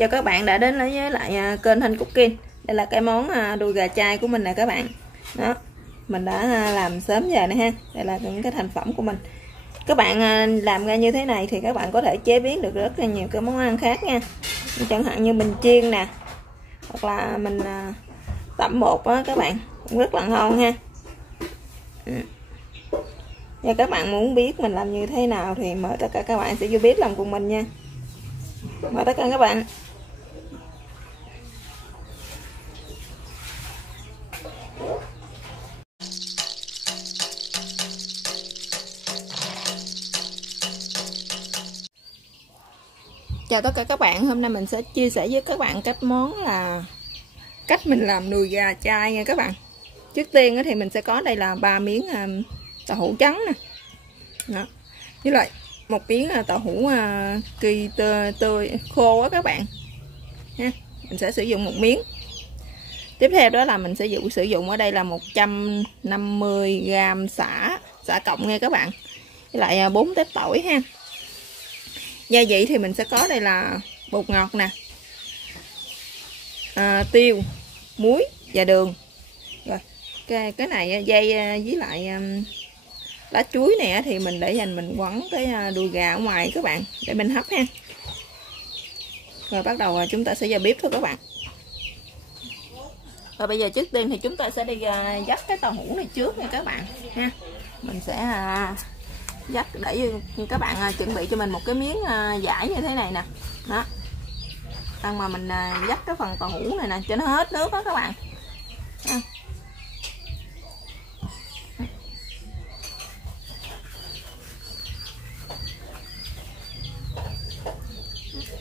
Chào các bạn đã đến với lại kênh Thanh Cooking. Đây là cái món đùi gà chai của mình nè các bạn. Đó, mình đã làm sớm giờ nè ha. Đây là những cái thành phẩm của mình. Các bạn làm ra như thế này thì các bạn có thể chế biến được rất là nhiều cái món ăn khác nha. Chẳng hạn như mình chiên nè, hoặc là mình tẩm bột á các bạn, cũng rất là ngon ha. Và các bạn muốn biết mình làm như thế nào thì mời tất cả các bạn sẽ vô bếp làm cùng mình nha. Mời tất cả các bạn. Chào tất cả các bạn, hôm nay mình sẽ chia sẻ với các bạn cách mình làm đùi gà chai nha các bạn. Trước tiên thì mình sẽ có đây là 3 miếng tàu hũ trắng nè. Đó. Với lại một miếng tàu hũ kỳ tươi khô á các bạn. Ha, mình sẽ sử dụng một miếng. Tiếp theo đó là mình sẽ sử dụng ở đây là 150g sả cộng nha các bạn. Với lại 4 tép tỏi ha. Gia vị thì mình sẽ có đây là bột ngọt nè, tiêu, muối và đường. Rồi cái này dây với lại lá chuối này thì mình để dành mình quấn cái đùi gà ở ngoài các bạn để mình hấp ha. Rồi bắt đầu chúng ta sẽ vào bếp thôi các bạn. Rồi bây giờ trước tiên thì chúng ta sẽ đi dắt cái tàu hũ này trước nha các bạn ha. Mình sẽ dắt để các bạn chuẩn bị cho mình một cái miếng vải như thế này nè. Đó. Đang mà mình dắt cái phần tàu hũ này nè cho nó hết nước đó các bạn. Ha.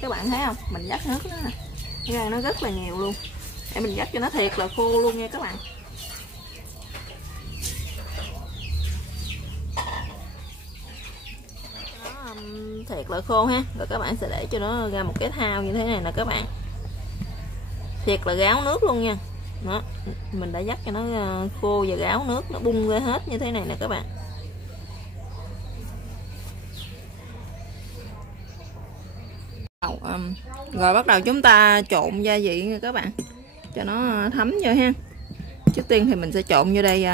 Các bạn thấy không? Mình dắt nước đó nè. Nó rất là nhiều luôn. Để mình dắt cho nó thiệt là khô luôn nha các bạn. Thiệt là khô ha. Rồi các bạn sẽ để cho nó ra một cái thau như thế này nè các bạn. Thiệt là ráo nước luôn nha. Đó, mình đã dắt cho nó khô và ráo nước, nó bung ra hết như thế này nè các bạn. Rồi bắt đầu chúng ta trộn gia vị nha các bạn, cho nó thấm vô ha. Trước tiên thì mình sẽ trộn vô đây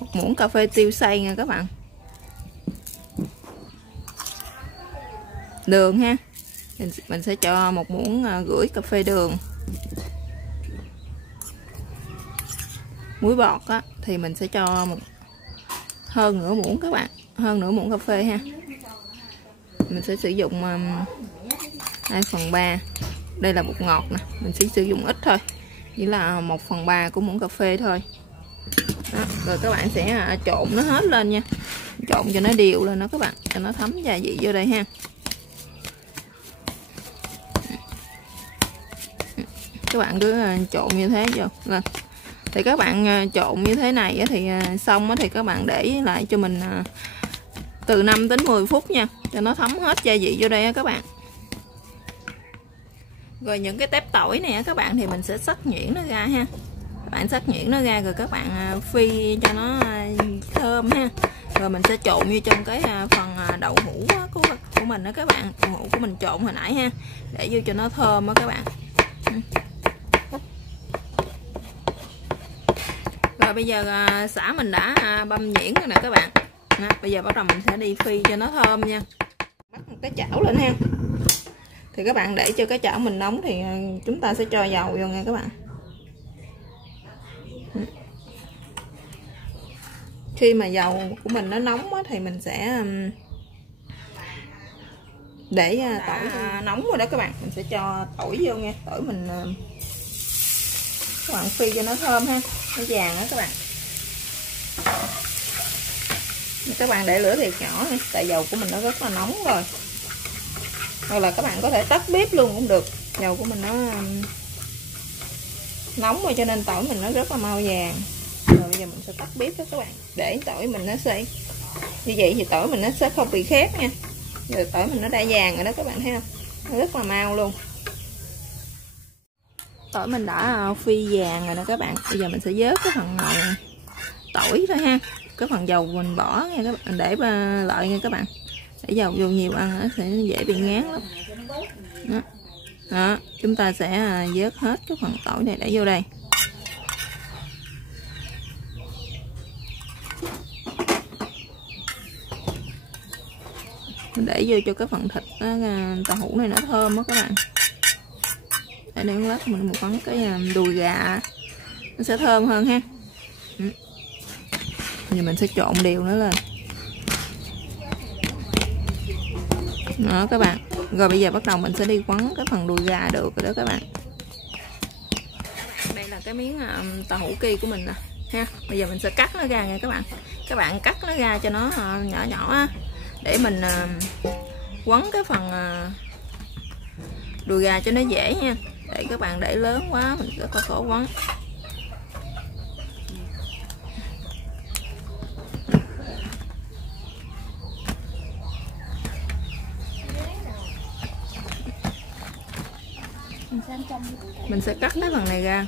một muỗng cà phê tiêu xay nha các bạn. Đường ha, mình sẽ cho 1 muỗng rưỡi cà phê đường. Muối bọt á, thì mình sẽ cho hơn nửa muỗng các bạn, hơn nửa muỗng cà phê ha. Mình sẽ sử dụng 2/3. Đây là bột ngọt nè, mình sẽ sử dụng ít thôi, chỉ là 1/3 của muỗng cà phê thôi. Đó, rồi các bạn sẽ trộn nó hết lên nha, trộn cho nó đều lên đó các bạn, cho nó thấm gia vị vô đây ha. Các bạn cứ trộn như thế vô lên. Thì các bạn trộn như thế này thì xong thì các bạn để lại cho mình từ 5 đến 10 phút nha, cho nó thấm hết gia vị vô đây các bạn. Rồi những cái tép tỏi này các bạn thì mình sẽ xắt nhuyễn nó ra ha. Các bạn xắt nhuyễn nó ra rồi các bạn phi cho nó thơm ha. Rồi mình sẽ trộn vô trong cái phần đậu hũ của mình đó các bạn, đậu hũ của mình trộn hồi nãy ha, để vô cho nó thơm đó các bạn. Rồi bây giờ sả mình đã băm nhuyễn rồi nè các bạn. Đó, bây giờ bắt đầu mình sẽ đi phi cho nó thơm nha. Bắt một cái chảo lên ha. Thì các bạn để cho cái chảo mình nóng thì chúng ta sẽ cho dầu vô nha các bạn. Khi mà dầu của mình nó nóng thì mình sẽ để tỏi nóng rồi đó các bạn, mình sẽ cho tỏi vô nha. Tỏi mình các bạn phi cho nó thơm ha, nó vàng đó các bạn. Các bạn để lửa thiệt nhỏ nha, tại dầu của mình nó rất là nóng rồi. Hoặc là các bạn có thể tắt bếp luôn cũng được, dầu của mình nó nóng rồi cho nên tỏi mình nó rất là mau vàng. Rồi bây giờ mình sẽ tắt bếp đó các bạn, để tỏi mình nó sẽ như vậy thì tỏi mình nó sẽ không bị khét nha. Giờ tỏi mình nó đã vàng rồi đó các bạn thấy không, nó rất là mau luôn. Tỏi mình đã phi vàng rồi đó các bạn. Bây giờ mình sẽ vớt cái phần tỏi thôi ha, cái phần dầu mình bỏ nha các bạn, để lợi nha các bạn. Để dầu vô nhiều ăn nó sẽ dễ bị ngán lắm. Đó. Đó, chúng ta sẽ vớt hết cái phần tỏi này để vô đây. Mình để vô cho cái phần thịt tàu hũ này nó thơm á các bạn. Để lát mình quấn cái đùi gà nó sẽ thơm hơn ha. Giờ mình sẽ trộn đều nó lên. Đó các bạn. Rồi bây giờ bắt đầu mình sẽ đi quấn cái phần đùi gà được rồi đó các bạn. Đây là cái miếng tàu hũ kỳ của mình nè ha. Bây giờ mình sẽ cắt nó ra nha các bạn. Các bạn cắt nó ra cho nó nhỏ nhỏ á, để mình quấn cái phần đùi gà cho nó dễ nha. Để các bạn để lớn quá mình rất là khó quấn. Mình sẽ cắt cái phần này ra.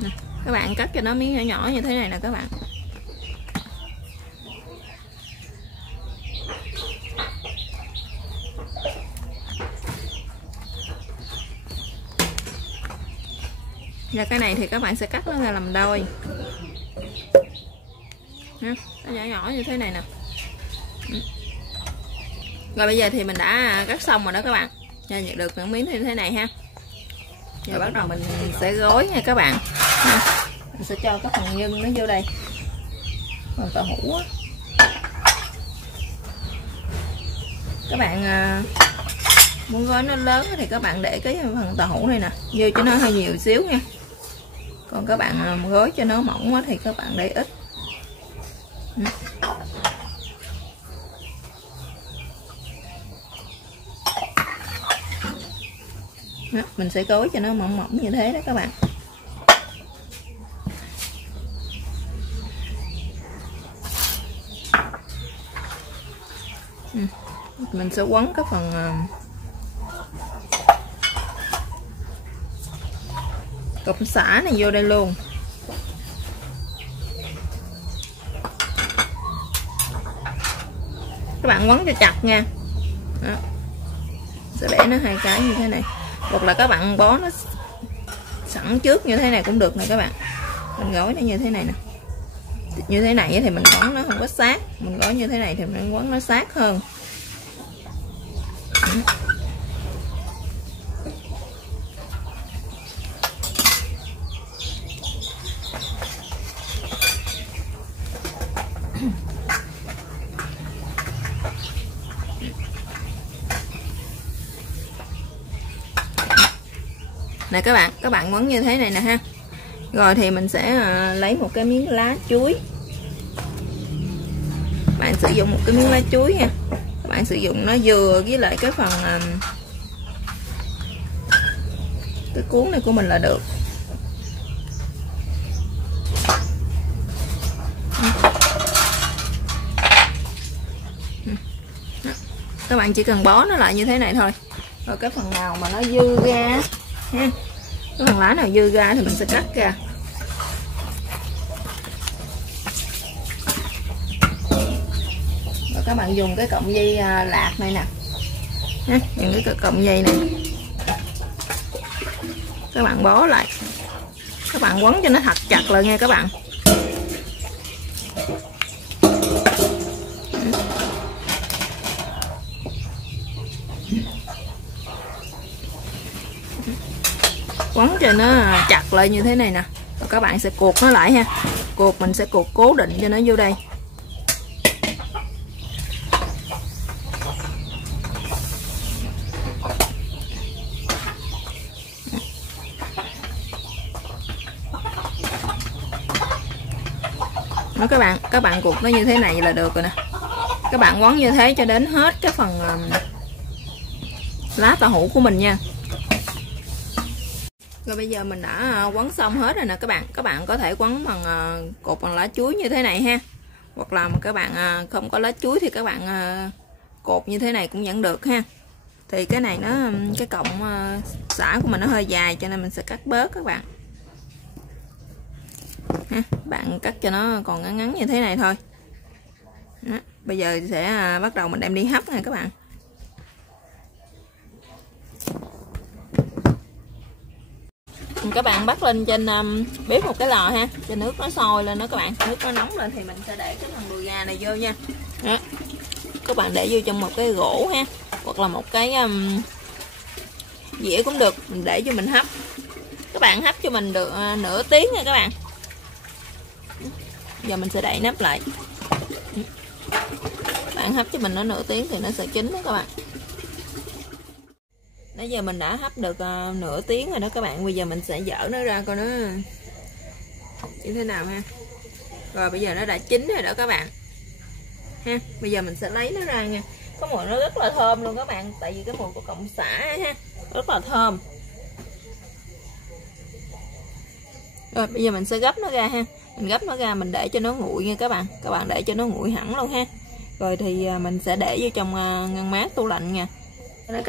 Nè, các bạn cắt cho nó miếng nhỏ nhỏ như thế này nè các bạn. Và cái này thì các bạn sẽ cắt nó ra làm đôi. Nó nhỏ nhỏ như thế này nè. Rồi bây giờ thì mình đã cắt xong rồi đó các bạn. Nhận được những miếng như thế này ha. Giờ bắt đầu mình sẽ gói nha các bạn. Mình sẽ cho cái phần nhân nó vô đây. Phần tàu hũ á. Các bạn muốn gói nó lớn thì các bạn để cái phần tàu hũ này nè vô cho nó hơi nhiều xíu nha. Còn các bạn gói cho nó mỏng quá thì các bạn để ít. Đó, mình sẽ gói cho nó mỏng mỏng như thế đó các bạn. Mình sẽ quấn cái phần cục xả này vô đây luôn. Các bạn quấn cho chặt nha. Đó. Sẽ để nó hai cái như thế này. Hoặc là các bạn bó nó sẵn trước như thế này cũng được nè các bạn. Mình gói nó như thế này nè. Như thế này thì mình quấn nó không có sát. Mình gói như thế này thì mình quấn nó sát hơn. Nè các bạn quấn như thế này nè ha. Rồi thì mình sẽ lấy một cái miếng lá chuối. Bạn sử dụng một cái miếng lá chuối nha. Bạn sử dụng nó vừa với lại cái phần cái cuốn này của mình là được. Các bạn chỉ cần bó nó lại như thế này thôi. Rồi cái phần nào mà nó dư ra ha, cái phần lá nào dư ra thì mình sẽ cắt ra. Rồi các bạn dùng cái cọng dây lạc này nè ha, dùng cái cọng dây này các bạn bó lại, các bạn quấn cho nó thật chặt lại nha các bạn. Quấn cho nó chặt lại như thế này nè. Rồi các bạn sẽ cuột nó lại ha. Cuột mình sẽ cuột cố định cho nó vô đây. Đó các bạn cuột nó như thế này là được rồi nè. Các bạn quấn như thế cho đến hết cái phần lá tàu hũ của mình nha. Rồi bây giờ mình đã quấn xong hết rồi nè các bạn. Các bạn có thể quấn bằng cột bằng lá chuối như thế này ha. Hoặc là mà các bạn không có lá chuối thì các bạn cột như thế này cũng vẫn được ha. Thì cái này nó cái cọng xả của mình nó hơi dài cho nên mình sẽ cắt bớt các bạn. Ha, bạn cắt cho nó còn ngắn ngắn như thế này thôi. Đó, bây giờ sẽ bắt đầu mình đem đi hấp nha các bạn. Các bạn bắt lên trên bếp một cái lò ha, cho nước nó sôi lên đó các bạn, nước nó nóng lên thì mình sẽ để cái phần đùi gà này vô nha. Đó, các bạn để vô trong một cái gỗ ha, hoặc là một cái dĩa cũng được, mình để cho mình hấp. Các bạn hấp cho mình được nửa tiếng nha các bạn. Giờ mình sẽ đậy nắp lại. Bạn hấp cho mình nó nửa tiếng thì nó sẽ chín đó các bạn. Nãy giờ mình đã hấp được nửa tiếng rồi đó các bạn. Bây giờ mình sẽ dỡ nó ra coi nó như thế nào ha. Rồi bây giờ nó đã chín rồi đó các bạn ha. Bây giờ mình sẽ lấy nó ra nha. Có mùi nó rất là thơm luôn các bạn, tại vì cái mùi của cộng xả ha, rất là thơm. Rồi bây giờ mình sẽ gấp nó ra ha. Mình gấp nó ra, mình để cho nó nguội nha các bạn. Các bạn để cho nó nguội hẳn luôn ha. Rồi thì mình sẽ để vô trong ngăn mát tủ lạnh nha. Đây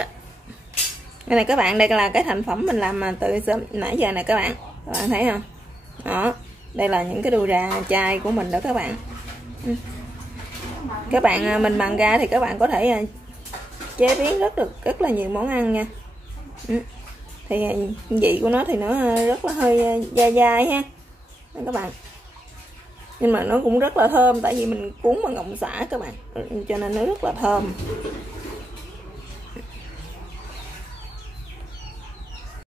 này các bạn, đây là cái thành phẩm mình làm mà từ nãy giờ này các bạn. Các bạn thấy không? Đó, đây là những cái đùi gà chai của mình đó các bạn. Các bạn mình bằng ra thì các bạn có thể chế biến rất là nhiều món ăn nha. Thì vị của nó thì nó rất là hơi dai dai ha. Đó các bạn. Nhưng mà nó cũng rất là thơm, tại vì mình cuốn bằng ngọng xả các bạn, cho nên nó rất là thơm.